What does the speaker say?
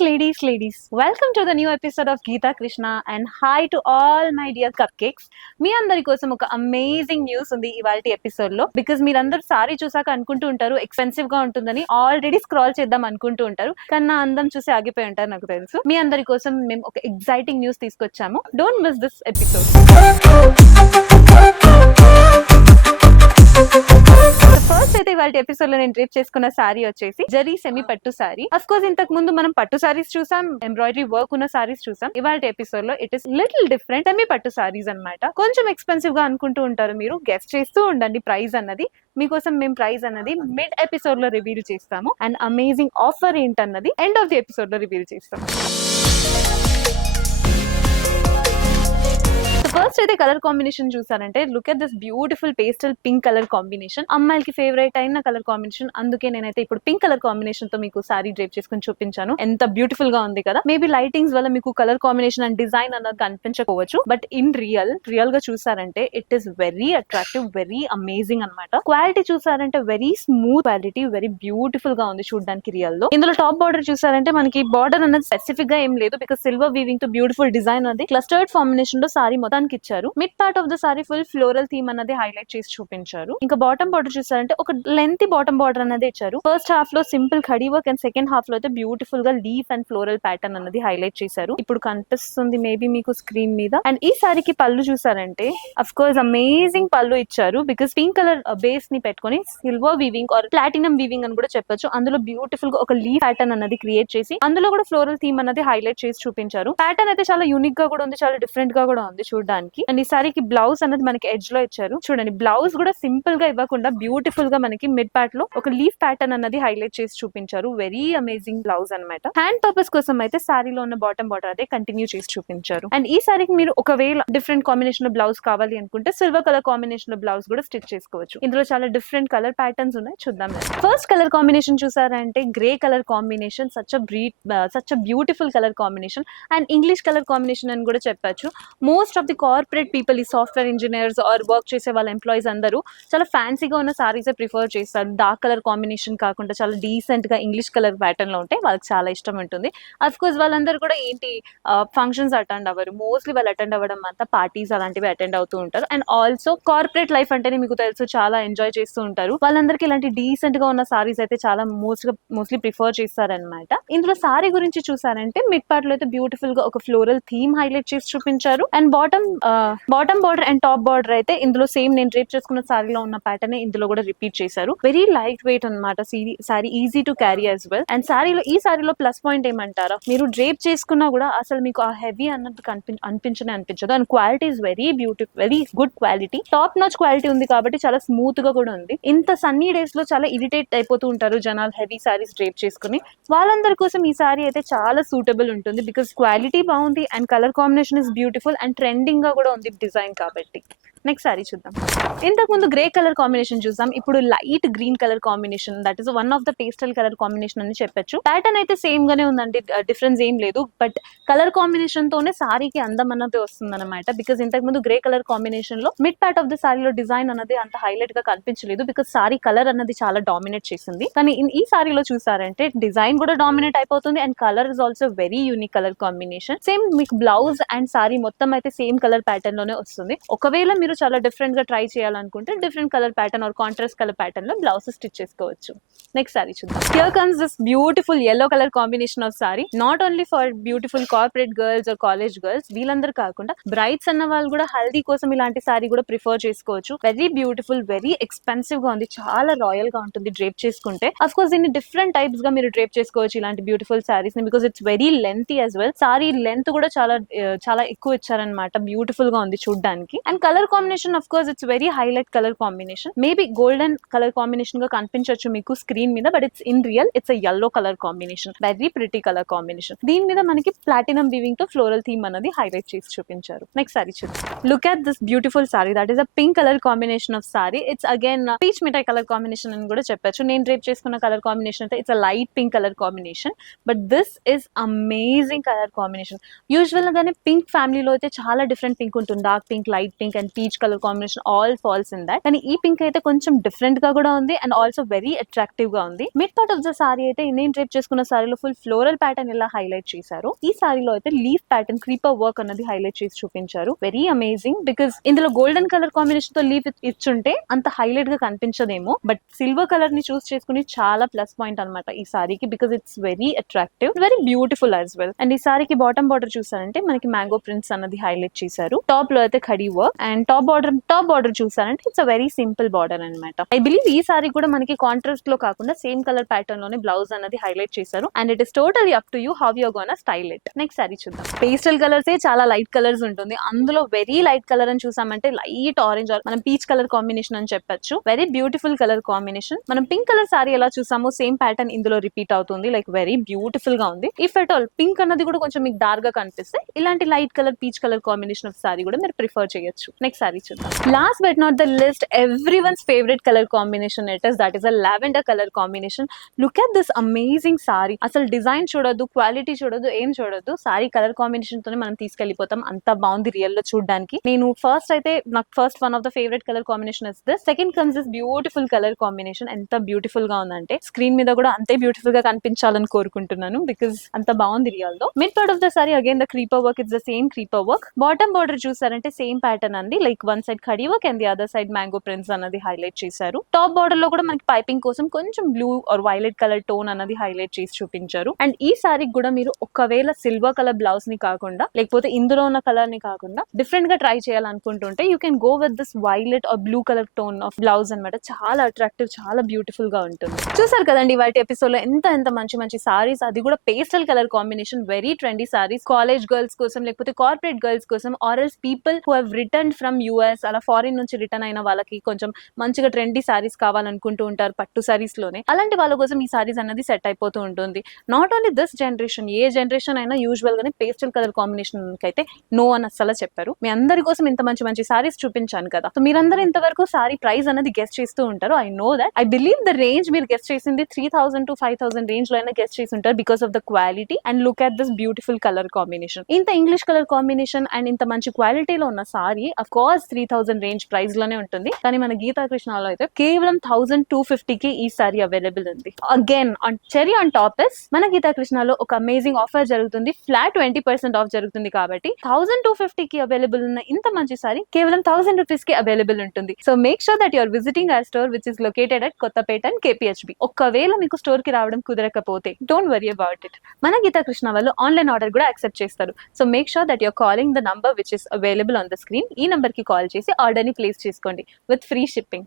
Ladies. Welcome to the new episode of Geeta Krishna and hi to all my dear cupcakes. మీ అందరి కోసం ఒక amazing news ఉంది ఇవాల్టి episode లో. Because మీరందరూ సారీ చూసాక అనుకుంటూ ఉంటారు ఎక్స్పెన్సివ్ గా ఉంటుందని, ఆల్రెడీ స్క్రాల్ చేద్దాం అనుకుంటూ ఉంటారు, కానీ నా అందం చూసి ఆగిపోయి ఉంటారు నాకు తెలుసు. మీ అందరి కోసం మేము ఒక ఎక్సైటింగ్ న్యూస్ తీసుకొచ్చాము. Don't miss this episode. First అయితే ఇవాళ ఎపిసోడ్ లో నేను డ్రేప్ చేసుకున్న సారీ వచ్చేసి జరీ సెమీ పట్టు సారీ. అఫ్ కోర్స్ ఇంతకు ముందు మనం పట్టు సారీస్ చూసాం, ఎంబ్రాయిడరీ వర్క్ ఉన్న సారీస్ చూసాం. ఇవాళ ఎపిసోడ్ లో it is little different semi పట్టు సారీస్ అన్నమాట. కొంచెం ఎక్స్పెన్సివ్ గా అనుకుంటూ ఉంటారు మీరు, గెస్ట్ చేస్తూ ఉండండి ప్రైస్ అన్నది. మీకోసం మేము ప్రైస్ అన్నది మిడ్ ఎపిసోడ్ లో రివీల్ చేస్తాము అండ్ అమేజింగ్ ఆఫర్ ఏంటన్నది ఎండ్ ఆఫ్ ది ఎపిసోడ్ లో రివీల్ చేస్తాము. ఫస్ట్ అయితే కలర్ కాంబినేషన్ చూసారంటే look at this beautiful pastel pink colour combination. అమ్మాయిలకి ఫేవరెట్ అయిన కలర్ కాంబినేషన్, అందుకే నేనైతే ఇప్పుడు పింక్ కలర్ కాంబినేషన్ తో మీకు సారీ డ్రేప్ చేసుకుని చూపించాను. ఎంత బ్యూటిఫుల్ గా ఉంది కదా. మేబీ లైటింగ్స్ వల్ల మీకు కలర్ కాంబినేషన్ అండ్ డిజైన్ అన్నది కనిపించకపోవచ్చు, బట్ ఇన్ రియల్ గా చూసారంటే it is very attractive, very amazing అనమాట. క్వాలిటీ చూసారంటే very smooth quality, very beautiful గా ఉంది చూడడానికి రియల్ లో. ఇందులో టాప్ బార్డర్ చూసారంటే మనకి బార్డర్ అన్నది స్పెసిఫిక్ గా ఏం లేదు, బికాస్ సిల్వర్ వీవింగ్ తో బ్యూటిఫుల్ డిజైన్ అనేది క్లస్టర్డ్ కాంబినేషన్ లో సారీ మొత్తానికి ఇచ్చారు. Mid part of the sorry full floral theme అన్నది హైలైట్ చేసి చూపించారు. ఇంకా బాటమ్ బార్డర్ చూసారంటే ఒక లెంత్ బాటమ్ బార్డర్ అనేది ఇచ్చారు. ఫస్ట్ హాఫ్ లో simple khadi work and second half లో అయితే బ్యూటిఫుల్ గా లీఫ్ అండ్ ఫ్లోరల్ ప్యాటర్న్ అన్నది హైలైట్ చేశారు. ఇప్పుడు కనిపిస్తుంది మేబీ మీకు స్క్రీన్ మీద. అండ్ ఈ సారీకి పళ్ళు చూసారంటే అఫ్ కోర్స్ అమేజింగ్ పళ్ళు ఇచ్చారు, బికాస్ పింక్ కలర్ బేస్ ని పెట్టుకుని silver weaving or platinum weaving అని కూడా చెప్పొచ్చు. అందులో బ్యూటిఫుల్ గా ఒక లీఫ్ ప్యాటర్న్ అన్నది క్రియేట్ చేసి అందులో కూడా ఫ్లోరల్ థీమ్ అన్నది హైలైట్ చేసి చూపించారు. ప్యాటర్న్ అయితే చాలా యూనిక్ గా కూడా ఉంది, చాలా డిఫరెంట్ గా కూడా ఉంది చూడడానికి. అండ్ ఈ సారీకి బ్లౌజ్ అనేది మనకి ఎడ్జ్ లో ఇచ్చారు. చూడండి, బ్లౌజ్ కూడా సింపుల్ గా ఇవ్వకుండా బ్యూటిఫుల్ గా మనకి మిడ్ పార్ట్ లో ఒక లీఫ్ ప్యాటర్న్ అన్నది హైలైట్ చేసి చూపించారు. వెరీ అమేజింగ్ బ్లౌజ్ అనమాట. హ్యాండ్ పర్పస్ కోసం అయితే సారీలో ఉన్న బాటమ్ బార్డర్ అదే కంటిన్యూ చేసి చూపించారు. అండ్ ఈ సారీకి మీరు ఒకవేళ డిఫరెంట్ కాంబినేషన్ లో బ్లౌజ్ కావాలి అనుకుంటే సిల్వర్ కలర్ కాంబినేషన్ లో బ్లౌజ్ కూడా స్టిచ్ చేసుకోవచ్చు. ఇందులో చాలా డిఫరెంట్ కలర్ ప్యాటర్న్స్ ఉన్నాయి, చూద్దాం. ఫస్ట్ కలర్ కాంబినేషన్ చూసారంటే grey colour combination, such a beautiful colour combination and English colour combination అని కూడా చెప్పచ్చు. Most of the corporate people, ఈ సాఫ్ట్వేర్ ఇంజనీర్స్ ఆర్ వర్క్ చేసే వాళ్ళ ఎంప్లాయీస్ అందరూ చాలా ఫ్యాన్సీగా ఉన్న సారీస్ ప్రిఫర్ చేస్తారు. డార్క్ కలర్ కాంబినేషన్ కాకుండా చాలా డీసెంట్ గా ఇంగ్లీష్ కలర్ ప్యాటర్న్ లో ఉంటే వాళ్ళకి చాలా ఇష్టం ఉంటుంది. అఫ్ కోర్స్ వాళ్ళందరూ కూడా ఏంటి ఫంక్షన్స్ అటెండ్ అవ్వరు, మోస్ట్లీ వాళ్ళు అటెండ్ అవ్వడం అంతా పార్టీస్ అలాంటివి అటెండ్ అవుతూ ఉంటారు. అండ్ ఆల్సో కార్పొరేట్ లైఫ్ అంటేనే మీకు తెలుసు చాలా ఎంజాయ్ చేస్తూ ఉంటారు. వాళ్ళందరికీ ఇలాంటి డీసెంట్ గా ఉన్న సారీస్ అయితే చాలా మోస్ట్లీ ప్రిఫర్ చేస్తారనమాట. ఇందులో సారీ గురించి చూసారంటే మిడ్ పార్ట్ లో అయితే బ్యూటిఫుల్ గా ఒక ఫ్లోరల్ థీమ్ హైలైట్ చేసి చూపించారు. And bottom border and top border అయితే ఇందులో సేమ్ నేను డ్రేప్ చేసుకున్న సారీలో ఉన్న ప్యాటర్న్ ఇందులో కూడా రిపీట్ చేశారు. వెరీ లైట్ వెయిట్ అనమాట sorry, easy to carry as well. And ఈ సారీలో ప్లస్ పాయింట్ ఏమంటారా, మీరు డ్రేప్ చేసుకున్నా కూడా అసలు మీకు ఆ హెవీ అన్నట్టు అనిపించదు. And quality is very beautiful, very good quality, top notch quality ఉంది కాబట్టి చాలా స్మూత్ గా కూడా ఉంది. ఇంత సన్నీ డేస్ లో చాలా ఇరిటేట్ అయిపోతూ ఉంటారు జనాలు హెవీ సారీస్ డ్రేప్ చేసుకుని. వాళ్ళందరి కోసం ఈ సారీ అయితే చాలా సూటబుల్ ఉంటుంది, బికాస్ క్వాలిటీ బాగుంది and colour combination is beautiful and trending గా కూడా ఉంది డిజైన్ కాబట్టి. నెక్స్ట్ సారీ చూద్దాం. ఇంతకు ముందు గ్రే కలర్ కాంబినేషన్ చూసాం, ఇప్పుడు light green colour combination, that is one of the pastel colour combination అని చెప్పొచ్చు. ప్యాటర్న్ అయితే సేమ్ గానే ఉందండి, డిఫరెన్స్ ఏం లేదు, బట్ కలర్ కాంబినేషన్ తోనే సారీకి అందం అన్నది వస్తుంది అనమాట. బికాస్ ఇంతకు ముందు గ్రే కలర్ కాంబినేషన్ లో మిడ్ పార్ట్ ఆఫ్ ద సారీలో డిజైన్ అన్నది అంత హైలైట్ గా కనిపించలేదు, బికాస్ సారీ కలర్ అన్నది చాలా డామినేట్ చేసింది. కానీ ఈ సారీలో చూసారంటే డిజైన్ కూడా డామినేట్ అయిపోతుంది and colour is also very unique colour combination. Same మీకు బ్లౌజ్ అండ్ సారీ మొత్తం అయితే సేమ్ కలర్ ప్యాటర్న్ లోనే వస్తుంది. ఒకవేళ మీరు చాలా డిఫరెంట్ గా ట్రై చేయాలనుకుంటే different colour pattern or contrast colour pattern లో బ్లౌజ్ స్టిచ్ చేసుకోవచ్చు. నెక్స్ట్ సారీ చూద్దాం. Here comes this beautiful yellow colour combination of sari, not only for beautiful corporate girls or college girls, వీళ్ళందరూ కాకుండా బ్రైడ్స్ అన్న వాళ్ళు కూడా హల్దీ కోసం ఇలాంటి సారీ కూడా ప్రిఫర్ చేసుకోవచ్చు. వెరీ బ్యూటిఫుల్, వెరీ ఎక్స్పెన్సివ్ గా ఉంది, చాలా రాయల్ గా ఉంటుంది డ్రేప్ చేసుకుంటే. అఫ్ కోర్స్ దీన్ని డిఫరెంట్ టైప్స్ గా మీరు డ్రేప్ చేసుకోవచ్చు ఇలాంటి బ్యూటిఫుల్ సారీస్ ని, because it's very lengthy as well. Sorry length కూడా చాలా ఎక్కువ ఇచ్చారనమాట, బ్యూటిఫుల్ గా ఉంది చూడడానికి. And colour combination of course it's very highlight colour combination, maybe golden colour combination గా కనిపించవచ్చు మీకు స్క్రీన్ మీద, but it's in real it's a yellow colour combination, very pretty colour combination. దీని మీద మనకి ప్లాటినం వీవింగ్ తో ఫ్లోరల్ థీమ్ అనేది highlight చేసి చూపించారు. నెక్స్ట్ సారీ చూద్దాం. Look at this beautiful sorry, that is a pink colour combination of sorry. It's again peach mithai colour combination అని కూడా చెప్పొచ్చు. నేను డ్రేప్ చేసుకున్న కలర్ కాంబినేషన్ అయితే it's a light pink colour combination, but this is amazing colour combination. Usual గానే pink ఫ్యామిలీలో అయితే చాలా డిఫరెంట్ పింక్ ఉంటుంది, dark pink, light pink and peach peach colour combination all false in that. కానీ ఈ pink అయితే కొంచెం డిఫరెంట్ గా కూడా ఉంది అండ్ ఆల్సో వెరీ అట్రాక్టివ్ గా ఉంది. Mid part of the sorry అయితే నేను డ్రేప్ చేసుకున్న సారీలో ఫుల్ ఫ్లోరల్ ప్యాటర్న్ ఇలా హైలైట్ చేశారు. ఈ సారీలో అయితే లీఫ్ ప్యాటర్న్ క్రీపర్ వర్క్ అన్నది హైలైట్ చేసి చూపించారు. వెరీ అమేజింగ్ బికాస్ ఇందులో గోల్డెన్ కలర్ కాంబినేషన్ తో లీఫ్ ఇచ్చుంటే అంత హైలైట్ గా కనిపించదేమో, బట్ సిల్వర్ కలర్ ని చూస్ చేసుకుని చాలా ప్లస్ పాయింట్ అనమాట ఈ సారీకి because it's very attractive, very beautiful as well. And ఈ సారీకి బాటమ్ బార్డర్ చూసారంటే మనకి మ్యాంగో ప్రింట్స్ అన్నది హైలైట్ చేశారు. టాప్ లో అయితే khadi work and top border చూసారంటే it's a very simple border అనమాట. ఐ బిలీవ్ ఈ సారీ కూడా మనకి కాంట్రాస్ట్ లో కాకుండా సేమ్ కలర్ ప్యాటర్న్ లోనే బ్లౌజ్ అన్నది హైలైట్ చేశారు. And it is totally up to you how you gonna style it. Next sari చూద్దాం. పేస్టల్ కలర్స్ చాలా లైట్ కలర్స్ ఉంటుంది. అందులో వెరీ లైట్ కలర్ అని చూసామంటే లైట్ ఆరెంజ్ మనం పీచ్ కలర్ కాంబినేషన్ అని చెప్పొచ్చు. Very beautiful colour combination. మనం పింక్ కలర్ సారీ ఎలా చూసామో సేమ్ ప్యాటర్న్ ఇందులో రిపీట్ అవుతుంది. లైక్ వెరీ బ్యూటిఫుల్ గా ఉంది. ఇఫ్ ఎట్ ఆల్ పింక్ అన్నది కూడా కొంచెం మీకు డార్క్ గా కనిపిస్తే ఇలాంటి light colour peach colour combination of sorry కూడా మీరు ప్రిఫర్ చేయొచ్చు. నెక్స్ట్ సారీ చూద్దాం. Last but not the list, everyone's favourite colour combination it is, that is a lavender colour combination. Look at this amazing sorry. అసలు design చూడొద్దు, quality చూడొద్దు, ఏం చూడొద్దు, sorry colour combination తోనే మనం తీసుకెళ్లిపోతాం. అంత బాగుంది రియల్ లో చూడడానికి. నేను first one of the favourite colour combination is this. Second comes this beautiful colour combination. ఎంత బ్యూటిఫుల్ గా ఉందంటే స్క్రీన్ మీద కూడా అంతే బ్యూటిఫుల్ గా కనిపించాలని కోరుకుంటున్నాను బికాస్ అంత బాగుంది రియల్ లో. Mid part of the sorry again the creeper work, it's the same creeper work. Bottom border చూసారంటే సేమ్ ప్యాటర్న్ అండి. Like one side khadi work and the other side mango prints అన్నది highlight చేశారు. Top border లో కూడా మనకి piping కోసం కొంచెం blue or violet colour tone అన్నది హైలైట్ చేసి చూపించారు. అండ్ ఈ సారీ కూడా మీరు ఒకవేళ సిల్వర్ కలర్ బ్లౌజ్ ని కాకుండా లేకపోతే ఇందులో ఉన్న కలర్ ని కాకుండా డిఫరెంట్ గా ట్రై చేయాలనుకుంటుంటే you can go with this violet or blue colour tone of blouse అనమాట. చాలా అట్రాక్టివ్, చాలా బ్యూటిఫుల్ గా ఉంటుంది. చూసారు కదండి వాటి ఎపిసోడ్ లో ఎంత మంచి సారీస్, అది కూడా pastel colour combination, very trendy saris. College girls కోసం లేకపోతే కార్పొరేట్ గర్ల్స్ కోసం or else people who have return from US, అలా ఫారిన్ నుంచి రిటర్న్ అయిన వాళ్ళకి కొంచెం మంచిగా ట్రెండీ సారీస్ కావాలనుకుంటూ ఉంటారు పట్టు సారీస్ లోనే. అలాంటి వాళ్ళ కోసం ఈ సారీస్ అనేది సెట్ అయిపోతూ ఉంటుంది. Not only this generation, A generation అయినా యూజువల్ గానే పేస్టల్ కలర్ కాంబినేషన్ అయితే నో అని అసలు చెప్పారు. మీ అందరి కోసం ఇంత మంచి సారీస్ చూపించాను కదా. సో మీరందరూ ఇంతవరకు సారీ ప్రైస్ అనేది గెస్ట్ చేస్తూ ఉంటారు. I know that. I believe the range మీరు గెస్ట్ చేసింది 3000 to 5000 రేంజ్ లో అయినా గెస్ట్ చేసి ఉంటారు because of the quality. And look at this beautiful colour combination. ఇంత ఇంగ్లీష్ కలర్ కాంబినేషన్ అండ్ ఇంత మంచి క్వాలిటీలో ఉన్న sorry of course 3000 range price లోనే ఉంటుంది. కానీ మన గీతా కృష్ణలో అయితే కేవలం 1250 కి ఈ సారీ అవైలబుల్ ఉంది. Again on cherry on top is మన గీతా కృష్ణలో ఒక అమేజింగ్ ఆఫర్ జరుగుతుంది. ఫ్లాట్ 20% ఆఫ్ జరుగుతుంది కాబట్టి 1250 కి అవైలబుల్ ఉన్న ఇంత మంచి సారీ కేవలం 1000 రూపీస్ కి అవైలబుల్ ఉంటుంది. So make sure that you're visiting our store which is located at Kothapet and KPHB. ఒకవేళ మీకు స్టోర్ కి రావడం కుదరకపోతే డోంట్ వరీ అబౌట్ ఇట్. మన గీతా కృష్ణ వాళ్ళు ఆన్లైన్ ఆర్డర్ కూడా యాక్సెప్ట్ చేస్తారు. So make sure that you're calling the number which is available on the screen. ఈ నంబర్ కి కాల్ చేసి ఆర్డర్ ని ప్లేస్ చేసుకోండి విత్ ఫ్రీ షిప్పింగ్.